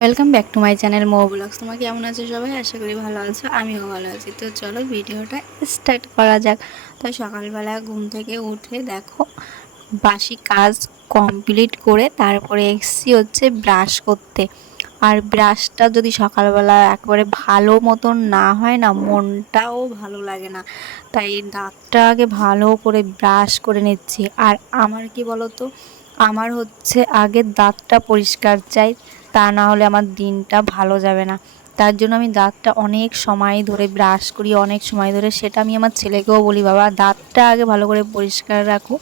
Welcome back to my channel Mo blogs. তোমরা কেমন আছো সবাই? আশা করি ভালো আছো, আমিও ভালো আছি। তো চলো ভিডিওটা স্টার্ট করা যাক। তো সকালবেলা ঘুম থেকে উঠে দেখো বাসি কাজ কমপ্লিট করে তারপরে এসছি হচ্ছে ব্রাশ করতে। আর ব্রাশটা যদি সকালবেলা একবারে ভালো মতন না হয় না, মনটাও ভালো লাগে না। তাই দাঁতটা আগে ভালো করে ব্রাশ করে নিচ্ছি। আর আমার কি বলতো, আমার হচ্ছে আগে দাঁতটা পরিষ্কার চাই, তা না হলে আমার দিনটা ভালো যাবে না। তার জন্য আমি দাঁতটা অনেক সময় ধরে ব্রাশ করি, অনেক সময় ধরে। সেটা আমি আমার ছেলেকেও বলি, বাবা দাঁতটা আগে ভালো করে পরিষ্কার রাখো,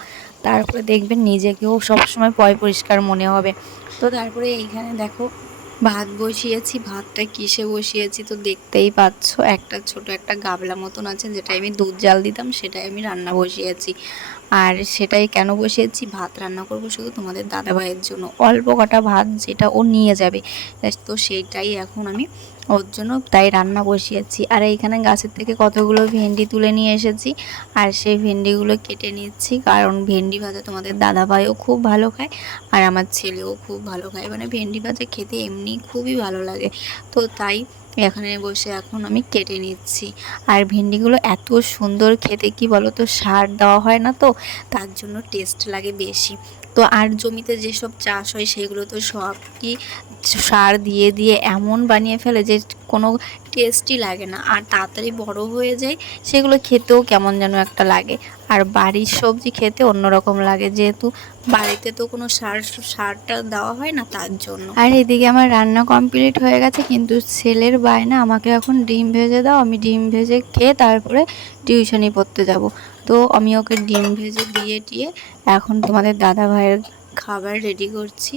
তারপরে দেখবেন নিজেকেও সবসময় পরিষ্কার মনে হবে। তো তারপরে এইখানে দেখো ভাত বসিয়েছি। ভাতটা কিসে বসিয়েছি তো দেখতেই পাচ্ছ, একটা ছোট একটা গাবলা মতন আছে, যেটাই আমি দুধ জাল দিতাম, সেটাই আমি রান্না বসিয়েছি। আর সেটাই কেন বসিয়েছি, ভাত রান্না করব শুধু তোমাদের দাদাভাইয়ের জন্য, অল্প কটা ভাত যেটা ও নিয়ে যাবে। তো সেইটাই এখন আমি ওর জন্য তাই রান্না বসিয়েছি। আর এইখানে গাছের থেকে কতগুলো ভেন্ডি তুলে নিয়ে এসেছি, আর সেই ভেন্ডিগুলো কেটে নিচ্ছি, কারণ ভেন্ডি ভাজা তোমাদের দাদাভাইও খুব ভালো খায়, আর আমার ছেলেও খুব ভালো খায়। মানে ভেন্ডি ভাজা খেতে এমনি খুবই ভালো লাগে। তো তাই এখানে বসে এখন আমি কেটে নিচ্ছি। আর ভেন্ডিগুলো এত সুন্দর খেতে, কি বলো তো, সার দেওয়া হয় না তো, তার জন্য টেস্ট লাগে বেশি। তো আর জমিতে যেসব চাষ হয় সেগুলো তো সব কি সার দিয়ে দিয়ে এমন বানিয়ে ফেলে যে কোনো টেস্টই লাগে না, আর তাড়াতাড়ি বড় হয়ে যায়, সেগুলো খেতেও কেমন যেন একটা লাগে। আর বাড়ির সবজি খেতে অন্যরকম লাগে, যেহেতু বাড়িতে তো কোনো সারটা দেওয়া হয় না, তার জন্য। আর এদিকে আমার রান্না কমপ্লিট হয়ে গেছে, কিন্তু ছেলের বায়না আমাকে এখন ডিম ভেজে দাও, আমি ডিম ভেজে খেয়ে তারপরে টিউশনি পড়তে যাব। তো আমি ওকে ডিম ভেজে দিয়ে টিয়ে এখন তোমাদের দাদা ভাইয়ের খাবার রেডি করছি।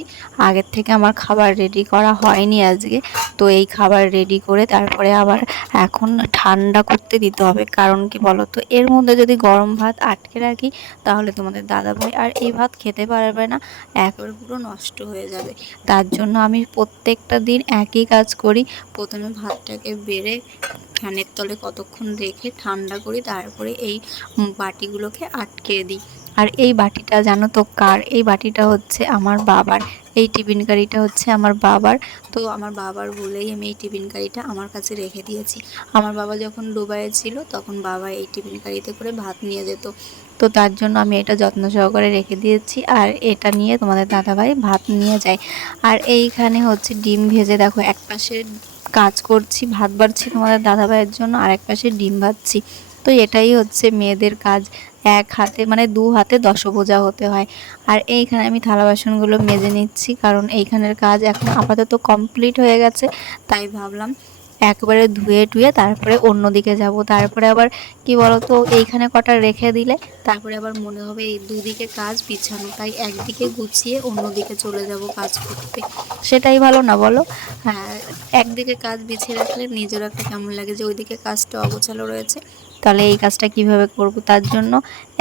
আগের থেকে আমার খাবার রেডি করা হয়নি আজকে, তো এই খাবার রেডি করে তারপরে আবার এখন ঠান্ডা করতে দিতে হবে। কারণ কি বলো তো, এর মধ্যে যদি গরম ভাত আটকে রাখি, তাহলে তোমাদের দাদাভাই আর এই ভাত খেতে পারবে না, একবারে পুরো নষ্ট হয়ে যাবে। তার জন্য আমি প্রত্যেকটা দিন একই কাজ করি। প্রথমে ভাতটাকে বেড়ে ফ্যানের তলে কতক্ষণ রেখে ঠান্ডা করি, তারপরে এই বাটিগুলোকে আটকে দিই। আর এই বাটিটা জানো তো কার? এই বাটিটা হচ্ছে আমার বাবার। এই টিফিন কারিটা হচ্ছে আমার বাবার। তো আমার বাবার বলেই আমি এই টিফিন কারিটা আমার কাছে রেখে দিয়েছি। আমার বাবা যখন দুবাইয়ে ছিল, তখন বাবা এই টিফিন কারিতে করে ভাত নিয়ে যেত। তো তার জন্য আমি এটা যত্ন সহকারে রেখে দিয়েছি, আর এটা নিয়ে তোমাদের দাদাভাই ভাত নিয়ে যায়। আর এইখানে হচ্ছে ডিম ভেজে দেখো, এক পাশে কাজ করছি, ভাত বাড়ছি তোমাদের দাদাভাইয়ের জন্য, আর এক পাশে ডিম ভাজছি। তো এটাই হচ্ছে মেয়েদের কাজ, এক হাতে মানে দু হাতে দশভুজা হতে হয়। আর এইখানে আমি থালা বাসনগুলো মেজে নিচ্ছি, কারণ এইখানের কাজ এখন আপাতত কমপ্লিট হয়ে গেছে। তাই ভাবলাম একবারে ধুয়ে টুয়ে তারপরে অন্যদিকে যাব। তারপরে আবার কি বলতো, এইখানে কটা রেখে দিলে তারপরে আবার মনে হবে এই দুদিকে কাজ বিছানো, তাই একদিকে গুছিয়ে অন্যদিকে চলে যাব কাজ করতে। সেটাই ভালো না বলো? হ্যাঁ, একদিকে কাজ বিছিয়ে রাখলে নিজেরও একটা কেমন লাগে যে ওইদিকে কাজটা অগোছালো রয়েছে, তাহলে এই কাজটা কিভাবে করব, তার জন্য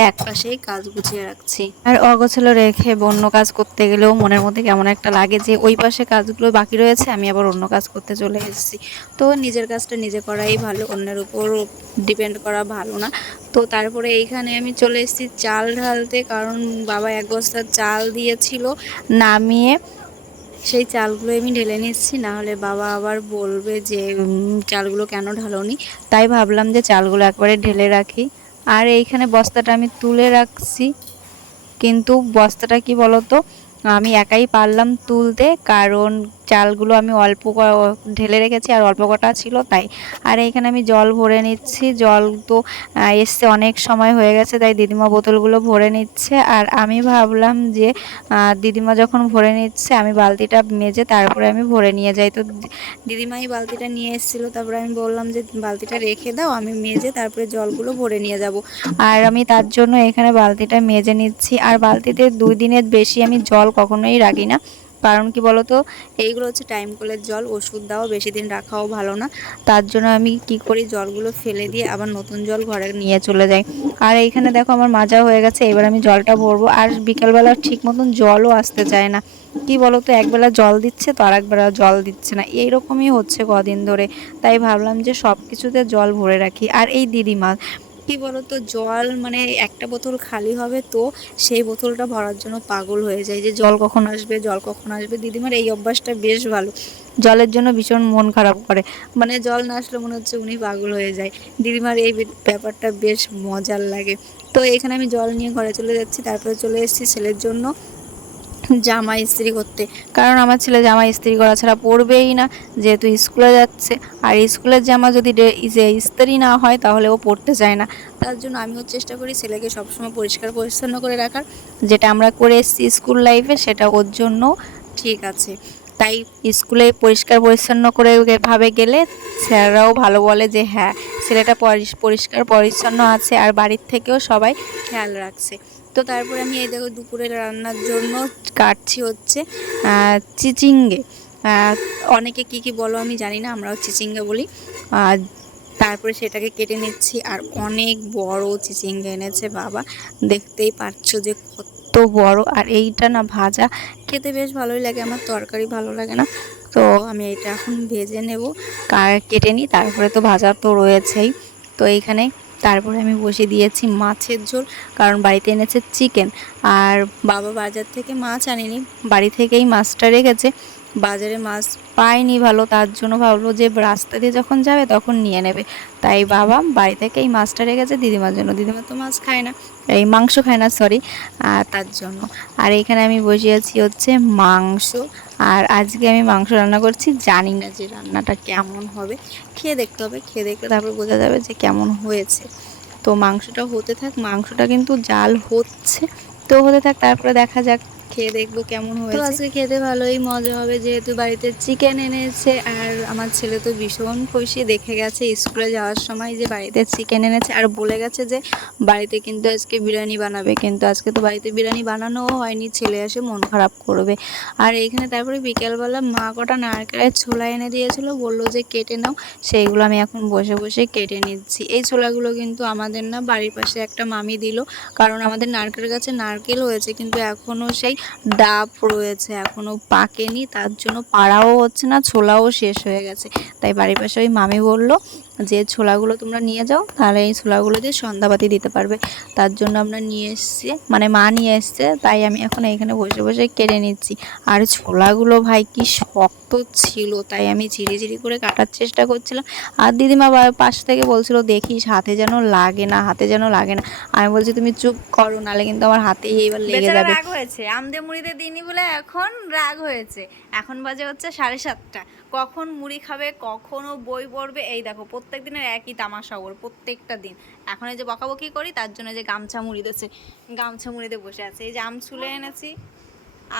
এক পাশেই কাজ গুছিয়ে রাখছি। আর অগোছালো রেখে অন্য কাজ করতে গেলেও মনের মধ্যে কেমন একটা লাগে যে ওই পাশে কাজগুলো বাকি রয়েছে, আমি আবার অন্য কাজ করতে চলে এসেছি। তো নিজের কাজটা নিজে করাই ভালো, অন্যের উপর ডিপেন্ড করা ভালো না। তো তারপরে এইখানে আমি চলে এসেছি চাল ঢালতে, কারণ বাবা এক বস্তা চাল দিয়েছিল নামিয়ে, সেই চালগুলো আমি ঢেলে নিচ্ছি, না হলে বাবা আবার বলবে যে চালগুলো কেন ঢালোনি। তাই ভাবলাম যে চালগুলো একবারে ঢেলে রাখি। আর এইখানে বস্তাটা আমি তুলে রাখছি, কিন্তু বস্তাটা কি বলতো, আমি একাই পারলাম তুলতে, কারণ চালগুলো আমি অল্প ঢেলে রেখেছি আর অল্প কটা ছিল তাই। আর এইখানে আমি জল ভরে নিচ্ছি। জল তো এসছে, অনেক সময় হয়ে গেছে, তাই দিদিমা বোতলগুলো ভরে নিচ্ছে। আর আমি ভাবলাম যে দিদিমা যখন ভরে নিচ্ছে, আমি বালতিটা মেজে তারপরে আমি ভরে নিয়ে যাই। তো দিদিমাই বালতিটা নিয়ে এসেছিলো, তারপরে আমি বললাম যে বালতিটা রেখে দাও, আমি মেজে তারপরে জলগুলো ভরে নিয়ে যাব। আর আমি তার জন্য এখানে বালতিটা মেজে নিচ্ছি। আর বালতিতে 2 দিনের বেশি আমি জল কখনোই রাখি না, কারণ কি বলতো, এইগুলো হচ্ছে টাইম কলের জল, ওষুধ দাও, বেশি দিন রাখাও ভালো না। তার জন্য আমি কি করি, জলগুলো ফেলে দিয়ে আবার নতুন জল ঘরে নিয়ে চলে যাই। আর এইখানে দেখো আমার মাজা হয়ে গেছে, এবার আমি জলটা ভরবো। আর বিকালবেলা ঠিক মতন জলও আসতে চায় না, কি বলতো, একবেলা জল দিচ্ছে তো আর একবেলা জল দিচ্ছে না, এইরকমই হচ্ছে কদিন ধরে। তাই ভাবলাম যে সব কিছুতে জল ভরে রাখি। আর এই দিদিমা কি বলতো, জল মানে একটা বোতল খালি হবে তো সেই বোতলটা ভরার জন্য পাগল হয়ে যায়, যে জল কখন আসবে, জল কখন আসবে। দিদিমার এই অভ্যাসটা বেশ ভালো, জলের জন্য ভীষণ মন খারাপ করে, মানে জল না আসলে মনে হচ্ছে উনি পাগল হয়ে যায়। দিদিমার এই ব্যাপারটা বেশ মজার লাগে। তো এখানে আমি জল নিয়ে ঘরে চলে যাচ্ছি, তারপরে চলে এসেছি ছেলের জন্য জামা ইস্ত্রি করতে, কারণ আমার ছেলে জামা ইস্ত্রি করা ছাড়া পরবেই না, যেহেতু স্কুলে যাচ্ছে। আর স্কুলের জামা যদি ইস্ত্রি না হয় তাহলে ও পরতে চায় না। তার জন্য আমিও চেষ্টা করি ছেলেকে সবসময় পরিষ্কার পরিচ্ছন্ন করে রাখার, যেটা আমরা করে এসেছি স্কুল লাইফে সেটা ওর জন্য ঠিক আছে। তাই স্কুলে পরিষ্কার পরিচ্ছন্ন করে ভাবে গেলে স্যাররাও ভালো বলে যে হ্যাঁ ছেলেটা পরিষ্কার পরিচ্ছন্ন আছে, আর বাড়ির থেকেও সবাই খেয়াল রাখছে। তো তারপরে আমি এই দেখো দুপুরের রান্নার জন্য কাটছি হচ্ছে চিচিঙ্গে। অনেকে কি কি বলো আমি জানি না, আমরাও চিচিঙ্গে বলি। তারপরে সেটাকে কেটে নিচ্ছি, আর অনেক বড় চিচিঙ্গে এনেছে বাবা, দেখতেই পাচ্ছো যে কত বড়। আর এইটা না ভাজা খেতে বেশ ভালোই লাগে, আমার তরকারি ভালো লাগে না। তো আমি এটা এখন ভেজে নেব, কেটে নিই, তারপরে তো ভাজা তো রয়েছেই। তো এইখানে তারপরে আমি বসিয়ে দিয়েছি মাছের ঝোল, কারণ বাড়িতে এনেছে চিকেন। আর বাবা বাজার থেকে মাছ আনেনি, বাড়ি থেকেই মাছটা রেখেছে। বাজারে মাছ পায়নি ভালো, তার জন্য ভাবলো যে রাস্তা দিয়ে যখন যাবে তখন নিয়ে নেবে। তাই বাবা বাড়ি থেকে এই মাছটা রেখেছে দিদিমার জন্য, দিদিমা তো মাছ খায় না, এই মাংস খায় না সরি, তার জন্য। আর এখানে আমি বসিয়েছি হচ্ছে মাংস, আর আজকে আমি মাংস রান্না করছি, জানি না যে রান্নাটা কেমন হবে, খেয়ে দেখতে হবে, খেয়ে দেখলে তারপর বোঝা যাবে যে কেমন হয়েছে। তো মাংসটা হতে থাক, মাংসটা কিন্তু জাল হচ্ছে, তো হতে থাক, তারপরে দেখা যাক, খেয়ে দেখবো কেমন হয়েছে। তো আজকে খেতে ভালোই মজা হবে, যেহেতু বাড়িতে চিকেন এনেছে। আর আমার ছেলে তো ভীষণ খুশি, দেখে গেছে স্কুলে যাওয়ার সময় যে বাড়িতে চিকেন এনেছে, আর বলে গেছে যে বাড়িতে কিন্তু আজকে বিরিয়ানি বানাবে, কিন্তু আজকে তো বাড়িতে বিরিয়ানি বানানোও হয়নি, ছেলে এসে মন খারাপ করবে। আর এইখানে তারপরে বিকেলবেলা মা কটা নারকেলের ছোলা এনে দিয়েছিল, বললো যে কেটে নাও, সেইগুলো আমি এখন বসে বসে কেটে নিচ্ছি। এই ছোলাগুলো কিন্তু আমাদের না বাড়ির পাশে একটা মামি দিল, কারণ আমাদের নারকেল গাছে নারকেল হয়েছে কিন্তু এখনও সেই ডাব রয়েছে, এখনও পাকেনি, তার জন্য পাড়াও হচ্ছে না, ছোলাও শেষ হয়ে গেছে। তাই বাড়ির পাশে ওই মামি বলল যে ছোলাগুলো তোমরা নিয়ে যাও, তাহলে এই ছোলাগুলো দিয়ে সন্ধ্যাবাতি দিতে পারবে। তার জন্য আমরা নিয়ে এসছি, মানে মা নিয়ে এসছে, তাই আমি এখন এখানে বসে বসে কেটে নিচ্ছি। আর ছোলাগুলো ভাই কি শক্ত ছিল, তাই আমি ঝিরিঝিরি করে কাটার চেষ্টা করছিলাম। আর দিদিমা পাশ থেকে বলছিল দেখিস হাতে যেন লাগে না, হাতে যেন লাগে না। আমি বলছি তুমি চুপ করো, নাহলে কিন্তু আমার হাতেই এইবার লেগে যাবে। রাগ হয়েছে আমদে মুড়িতে দিনই বলে এখন রাগ হয়েছে। এখন বাজে হচ্ছে 7:30, কখন মুড়ি খাবে, কখনও বই পড়বে, এই দেখো প্রত্যেক দিনের একই তামাশা ওর, প্রত্যেকটা দিন। এখন এই যে বকাবকি করি তার জন্য যে গামছা মুড়ি দিচ্ছে, গামছা মুড়িতে বসে আছে। এই যে আম ছুলে এনেছি,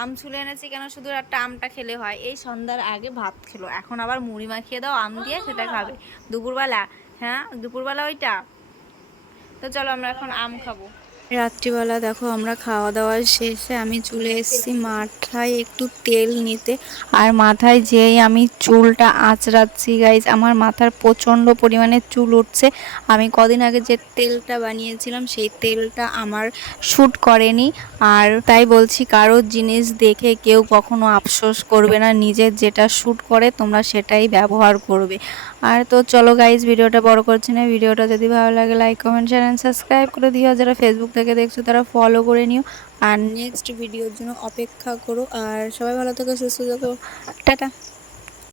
আম ছুলে এনেছি কেন, শুধু একটা আমটা খেলে হয়, এই সন্ধ্যার আগে ভাত খেলো, এখন আবার মুড়ি মাখিয়ে দাও আম দিয়ে, সেটা খাবে দুপুরবেলা। হ্যাঁ দুপুরবেলা ওইটা। তো চলো আমরা এখন আম খাবো। রাত্রিবেলা দেখো আমরা খাওয়া দাওয়া শেষে আমি চলে এসেছি মাথায় একটু তেল নিতে। আর মাথায় যেই আমি চুলটা আঁচড়াচ্ছি গাইজ, আমার মাথার প্রচণ্ড পরিমাণে চুল উঠছে। আমি কদিন আগে যে তেলটা বানিয়েছিলাম সেই তেলটা আমার শ্যুট করেনি। আর তাই বলছি কারোর জিনিস দেখে কেউ কখনো আফসোস করবে না, নিজের যেটা শ্যুট করে তোমরা সেটাই ব্যবহার করবে। আর তো চলো গাইজ ভিডিওটা বড় করছি না, ভিডিওটা যদি ভালো লাগে like comment share and subscribe করে দিও, যারা ফেসবুক থেকে দেখছো তারা ফলো করে নিও, আর নেক্সট ভিডিওর জন্য অপেক্ষা করো। আর সবাই ভালো থেকো, সুস্থ থেকো, টাটা।